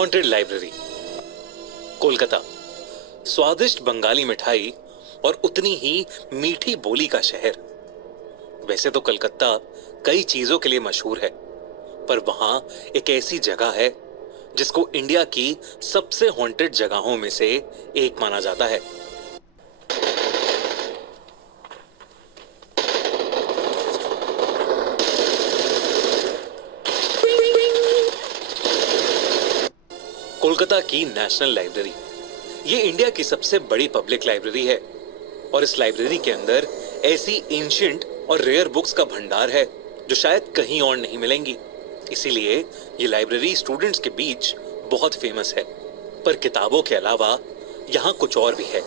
Haunted library, Kolkata. स्वादिष्ट बंगाली मिठाई और उतनी ही मीठी बोली का शहर। वैसे तो कलकत्ता कई चीजों के लिए मशहूर है, पर वहां एक ऐसी जगह है जिसको इंडिया की सबसे हॉन्टेड जगहों में से एक माना जाता है। कोलकाता की नेशनल लाइब्रेरी, ये इंडिया की सबसे बड़ी पब्लिक लाइब्रेरी है और इस लाइब्रेरी के अंदर ऐसी एंशिएंट और रेयर बुक्स का भंडार है जो शायद कहीं और नहीं मिलेंगी। इसीलिए ये लाइब्रेरी स्टूडेंट्स के बीच बहुत फेमस है। पर किताबों के अलावा यहाँ कुछ और भी है,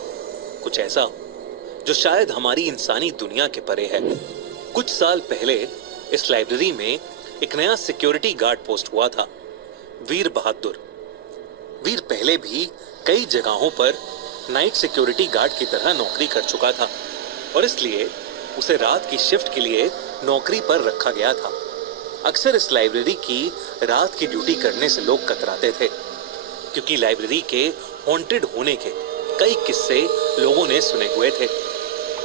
कुछ ऐसा जो शायद हमारी इंसानी दुनिया के परे है। कुछ साल पहले इस लाइब्रेरी में एक नया सिक्योरिटी गार्ड पोस्ट हुआ था, वीर बहादुर। वीर पहले भी कई जगहों पर नाइट सिक्योरिटी गार्ड की तरह नौकरी कर चुका था और इसलिए उसे रात की शिफ्ट के लिए नौकरी पर रखा गया था। अक्सर इस लाइब्रेरी की रात की ड्यूटी करने से लोग कतराते थे, क्योंकि लाइब्रेरी के हॉन्टेड होने के कई किस्से लोगों ने सुने हुए थे।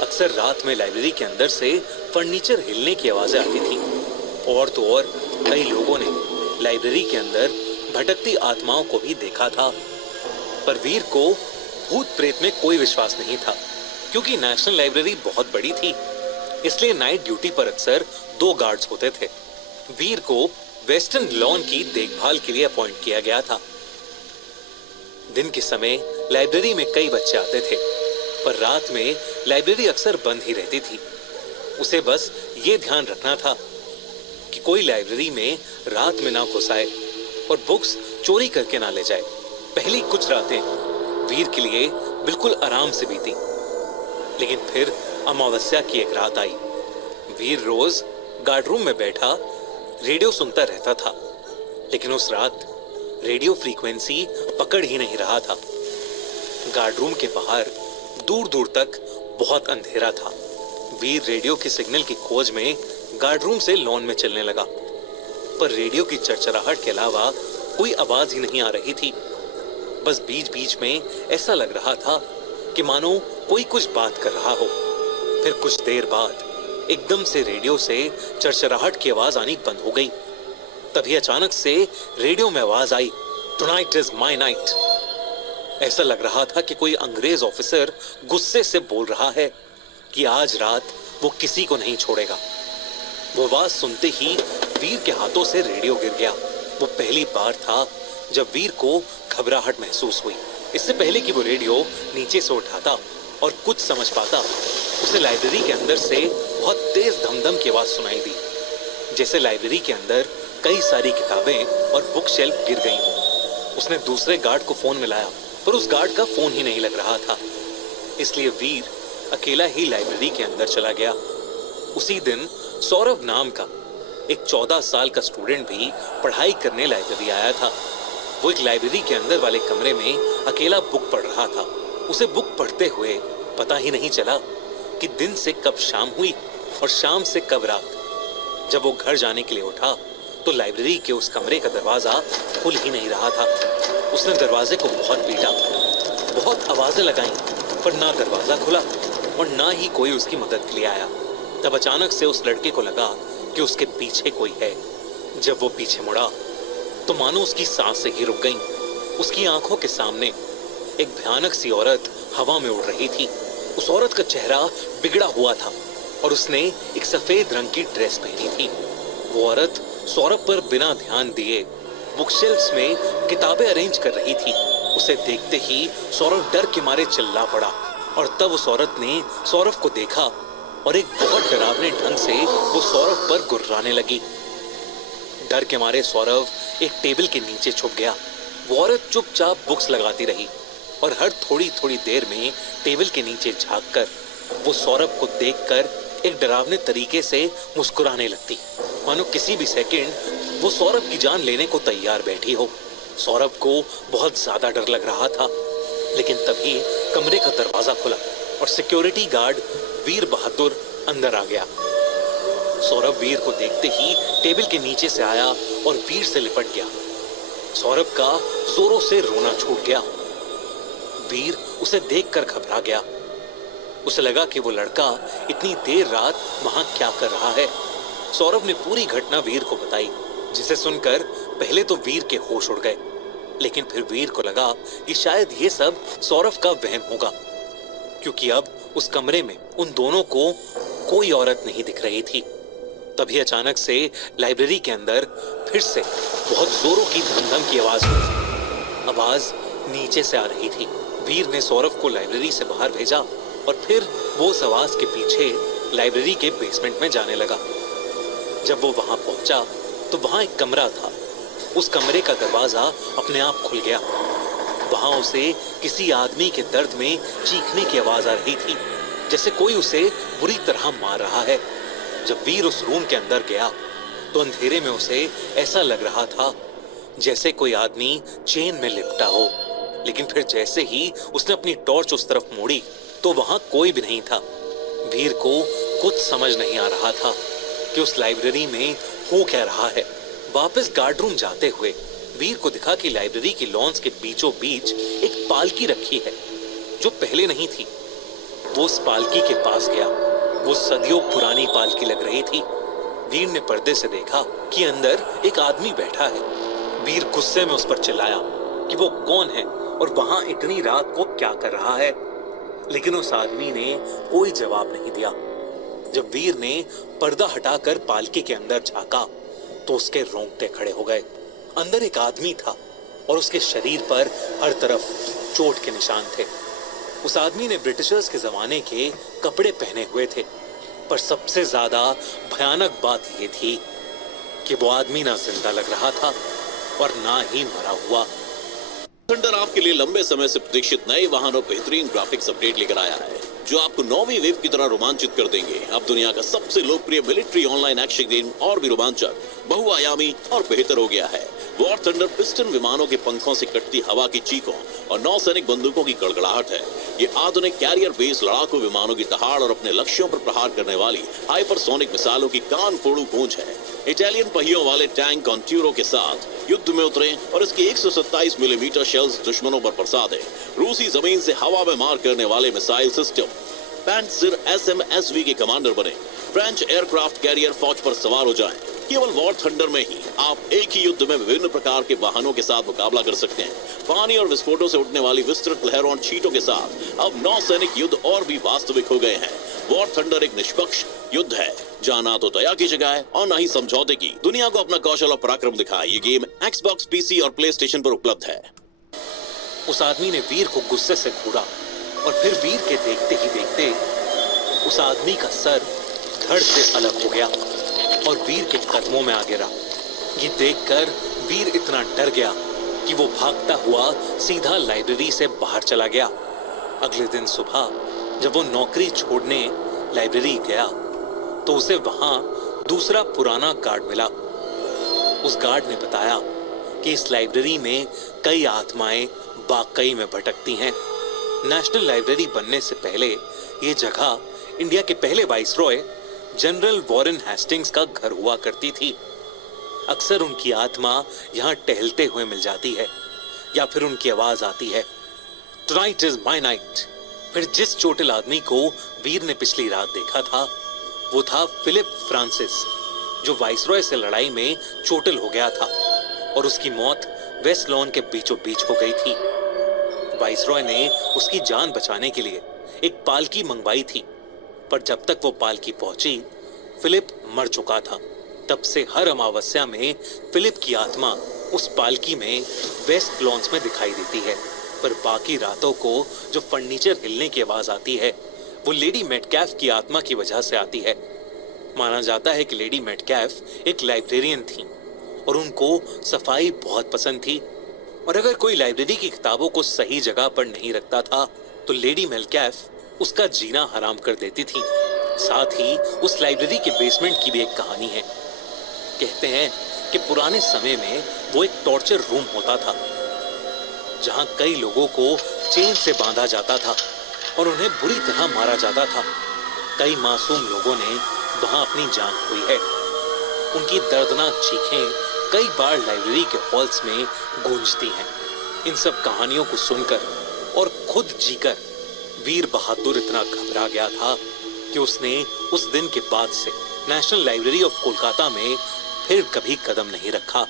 अक्सर रात में लाइब्रेरी के अंदर से फर्नीचर हिलने की आवाजें आती थी और तो और कई लोगों ने लाइब्रेरी के अंदर भटकती आत्माओं को भी देखा था। पर वीर को भूत प्रेत में कोई विश्वास नहीं था, क्योंकि नेशनल लाइब्रेरी बहुत बड़ी थी, इसलिए नाइट ड्यूटी पर अक्सर 2 गार्ड्स होते थे। वीर को वेस्टर्न लॉन की देखभाल के लिए अपॉइंट किया गया था। दिन के समय लाइब्रेरी में कई बच्चे आते थे, पर रात में लाइब्रेरी अक्सर बंद ही रहती थी। उसे बस ये ध्यान रखना था कि कोई लाइब्रेरी में रात में ना घुस आए और बुक्स चोरी करके ना ले जाए। पहली कुछ रातें वीर के लिए बिल्कुल आराम से बीती, लेकिन फिर अमावस्या की एक रात आई। वीर रोज गार्ड रूम में बैठा रेडियो सुनता रहता था, लेकिन उस रात रेडियो फ्रीक्वेंसी पकड़ ही नहीं रहा था। गार्ड रूम के बाहर दूर दूर तक बहुत अंधेरा था। वीर रेडियो के सिग्नल की खोज में गार्ड रूम से लॉन में चलने लगा, पर रेडियो की चरचराहट के अलावा कोई आवाज ही नहीं आ रही थी। बस बीच बीच में ऐसा लग रहा था कि मानो कोई कुछ बात कर रहा हो। फिर कुछ देर बाद एकदम से रेडियो से चरचराहट की आवाज आनी बंद हो गई। तभी अचानक से रेडियो में आवाज आई, टुनाइट इज माय नाइट। ऐसा लग रहा था कि कोई अंग्रेज ऑफिसर गुस्से से बोल रहा है कि आज रात वो किसी को नहीं छोड़ेगा। वो आवाज सुनते ही वीर के हाथों से रेडियो गिर गया। वो पहली बार था जब वीर को घबराहट महसूस हुई। इससे पहले कि वो रेडियो नीचे से उठाता और कुछ समझ पाता, उसे लाइब्रेरी के अंदर से बहुत तेज धमधम की आवाज सुनाई दी, जैसे लाइब्रेरी के अंदर कई सारी किताबें और बुक शेल्फ गिर गई हों। उसने दूसरे गार्ड को फोन मिलाया, पर उस गार्ड का फोन ही नहीं लग रहा था। इसलिए वीर अकेला ही लाइब्रेरी के अंदर चला गया। उसी दिन सौरभ नाम का एक 14 साल का स्टूडेंट भी पढ़ाई करने लाइब्रेरी आया था। वो एक लाइब्रेरी के अंदर वाले कमरे में अकेला बुक पढ़ रहा था। उसे बुक पढ़ते हुए पता ही नहीं चला कि दिन से कब शाम हुई और शाम से कब रात। जब वो घर जाने के लिए उठा तो लाइब्रेरी के उस कमरे का दरवाजा खुल ही नहीं रहा था। उसने दरवाजे को बहुत पीटा, बहुत आवाजें लगाई, पर ना दरवाजा खुला और ना ही कोई उसकी मदद के लिए आया। तब अचानक से उस लड़के को लगा कि उसके पीछे कोई है। जब वो पीछे मुड़ा तो मानो उसकी सांसें ही रुक गईं। उसकी आंखों के सामने एक भयानक सी औरत हवा में उड़ रही थी। उस औरत का चेहरा बिगड़ा हुआ था और उसने एक सफेद रंग की ड्रेस पहनी थी। वो औरत सौरभ पर बिना ध्यान दिए बुकशेल्फ्स में किताबें अरेंज कर रही थी। उसे देखते ही सौरभ डर के मारे चिल्ला पड़ा और तब उस औरत ने सौरभ को देखा और एक बहुत डरावने ढंग से वो सौरभ पर गुर्राने लगी। डर के मारे सौरभ एक टेबल के नीचे छुप गया। वो औरत चुपचाप बुक्स लगाती रही और हर थोड़ी थोड़ी देर में टेबल के नीचे झांककर वो सौरभ को देखकर एक डरावने तरीके से मुस्कुराने लगती, मानो किसी भी सेकंड वो सौरभ की जान लेने को तैयार बैठी हो। सौरभ को बहुत ज्यादा डर लग रहा था, लेकिन तभी कमरे का दरवाजा खुला और सिक्योरिटी गार्ड वीर बहादुर अंदर आ गया। सौरभ वीर को देखते ही टेबल के नीचे से आया और वीर से लिपट गया। सौरभ का जोरों से रोना छूट गया। वीर उसे देखकर घबरा गया। उसे लगा कि वो लड़का इतनी देर रात वहां क्या कर रहा है। सौरभ ने पूरी घटना वीर को बताई, जिसे सुनकर पहले तो वीर के होश उड़ गए, लेकिन फिर वीर को लगा कि शायद ये सब सौरभ का वहम होगा, क्योंकि अब उस कमरे में उन दोनों को कोई औरत नहीं दिख रही थी। तभी अचानक से लाइब्रेरी के अंदर फिर से बहुत जोरों की धमधम की आवाज हुई। आवाज नीचे से आ रही थी। वीर ने सौरभ को लाइब्रेरी से बाहर भेजा और फिर वो उस आवाज के पीछे लाइब्रेरी के बेसमेंट में जाने लगा। जब वो वहां पहुंचा तो वहां एक कमरा था। उस कमरे का दरवाजा अपने आप खुल गया। वहां उसे किसी आदमी के दर्द में चीखने की आवाज आ रही थी, जैसे कोई उसे बुरी तरह मार रहा है। जब वीर उस रूम के अंदर गया तो अंधेरे में उसे ऐसा लग रहा था जैसे कोई आदमी चेन में लिपटा हो। लेकिन फिर जैसे ही उसने अपनी टॉर्च उस तरफ मोड़ी तो वहां कोई भी नहीं था। वीर को कुछ समझ नहीं आ रहा था कि उस लाइब्रेरी में हो क्या रहा है। वापस गार्ड रूम जाते हुए वीर को दिखा कि लाइब्रेरी की लॉन्स के बीचों बीच एक पालकी रखी है, जो पहले नहीं थी। वो उस पालकी के पास गया। वो सदियों पुरानी पालकी लग रही थी। वीर ने पर्दे से देखा कि अंदर एक आदमी बैठा है। वीर गुस्से में उस पर चिल्लाया कि वो कौन है और वहां इतनी रात को क्या कर रहा है, लेकिन उस आदमी ने कोई जवाब नहीं दिया। जब वीर ने पर्दा हटाकर पालकी के अंदर झांका तो उसके रोंगटे खड़े हो गए। अंदर एक आदमी था और उसके शरीर पर हर तरफ चोट के निशान थे। उस आदमी ने ब्रिटिशर्स के जमाने के कपड़े पहने हुए थे, पर सबसे ज्यादा भयानक बात यह थी कि वो आदमी ना जिंदा लग रहा था और ना ही मरा हुआ। थंडर आपके लिए लंबे समय से प्रतीक्षित नए वाहन और बेहतरीन ग्राफिक्स अपडेट लेकर आया है, जो आपको नौवीं वेव की तरह रोमांचित कर देंगे। अब दुनिया का सबसे लोकप्रिय मिलिट्री ऑनलाइन एक्शन गेम और भी रोमांचक, बहुआयामी और बेहतर हो गया है। वॉर थंडर पिस्टन विमानों के पंखों से कटती हवा की चीखों और नौसैनिक बंदूकों की गड़गड़ाहट है। ये आधुनिक कैरियर बेस्ड लड़ाकू विमानों की दहाड़ और अपने लक्ष्यों पर प्रहार करने वाली हाइपरसोनिक मिसाइलों की कान फोड़ू गूंज है। इटालियन पहियों वाले टैंक कॉन्ट्यूरो के साथ युद्ध में उतरे और इसके 127 मिलीमीटर शेल्स दुश्मनों पर बरसा दें। रूसी जमीन से हवा में मार करने वाले मिसाइल सिस्टम पैंट्सिर SMSV के कमांडर बने। फ्रेंच एयरक्राफ्ट कैरियर फौज पर सवार हो जाएं। केवल वॉर थंडर में ही आप एक ही युद्ध में विभिन्न प्रकार के वाहनों के साथ मुकाबला कर सकते हैं। पानी और विस्फोटों से उठने वाली विस्तृत लहरों और छींटों के साथ अब नौसैनिक युद्ध और भी वास्तविक हो गए हैं। वॉर थंडर एक निष्पक्ष युद्ध है, जहां ना तो दया की जगह है और ना ही समझौते की। दुनिया को अपना कौशल और पराक्रम दिखाए। ये गेम Xbox, PC और PlayStation पर उपलब्ध है। उस आदमी ने वीर को गुस्से से घूरा और फिर वीर के देखते ही देखते उस आदमी का सर धड़ से अलग हो गया और वीर के कदमों में आ गिरा। ये देखकर वीर इतना डर गया कि वो भागता हुआ सीधा लाइब्रेरी से बाहर चला गया। अगले दिन सुबह जब वो नौकरी छोड़ने लाइब्रेरी गया तो उसे वहां दूसरा पुराना गार्ड मिला। उस गार्ड ने बताया कि इस लाइब्रेरी में कई आत्माएं वाकई में भटकती हैं। नेशनल लाइब्रेरी बनने से पहले ये जगह इंडिया के पहले वाइसरॉय जनरल वॉरेन हेस्टिंग्स का घर हुआ करती थी। अक्सर उनकी आत्मा यहाँ टहलते हुए मिल जाती है या फिर उनकी आवाज आती है, टुनाइट इज माय नाइट। फिर जिस चोटिल आदमी को वीर ने पिछली रात देखा था वो था फिलिप फ्रांसिस, जो वाइसरॉय से लड़ाई में चोटिल हो गया था और उसकी मौत वेस्ट लॉन के बीचों बीच हो गई थी। वाइसरॉय ने उसकी जान बचाने के लिए एक पालकी मंगवाई थी, पर जब तक वो पालकी पहुंची फिलिप मर चुका था। तब से हर अमावस्या में फिलिप की आत्मा उस पालकी में वेस्ट लॉन्स में दिखाई देती है, पर बाकी रातों को जो फर्नीचर हिलने की आवाज आती है वो लेडी मेटकैफ की आत्मा की वजह से आती है। माना जाता है कि लेडी मेटकैफ एक लाइब्रेरियन थी और उनको सफाई बहुत पसंद थी, और अगर कोई लाइब्रेरी की किताबों को सही जगह पर नहीं रखता था तो लेडी मेटकैफ उसका जीना हराम कर देती थी। साथ ही उस लाइब्रेरी के बेसमेंट की भी एक कहानी है। कहते हैं कि पुराने समय में वो एक टॉर्चर रूम होता था, जहां कई लोगों को चेन से बांधा जाता था और उन्हें बुरी तरह मारा जाता था। कई मासूम लोगों ने वहां अपनी जान खोई है। उनकी दर्दनाक चीखें कई बार लाइब्रेरी के हॉल्स में गूंजती हैं। इन सब कहानियों को सुनकर और खुद जीकर वीर बहादुर इतना घबरा गया था कि उसने उस दिन के बाद से नेशनल लाइब्रेरी ऑफ कोलकाता में फिर कभी कदम नहीं रखा।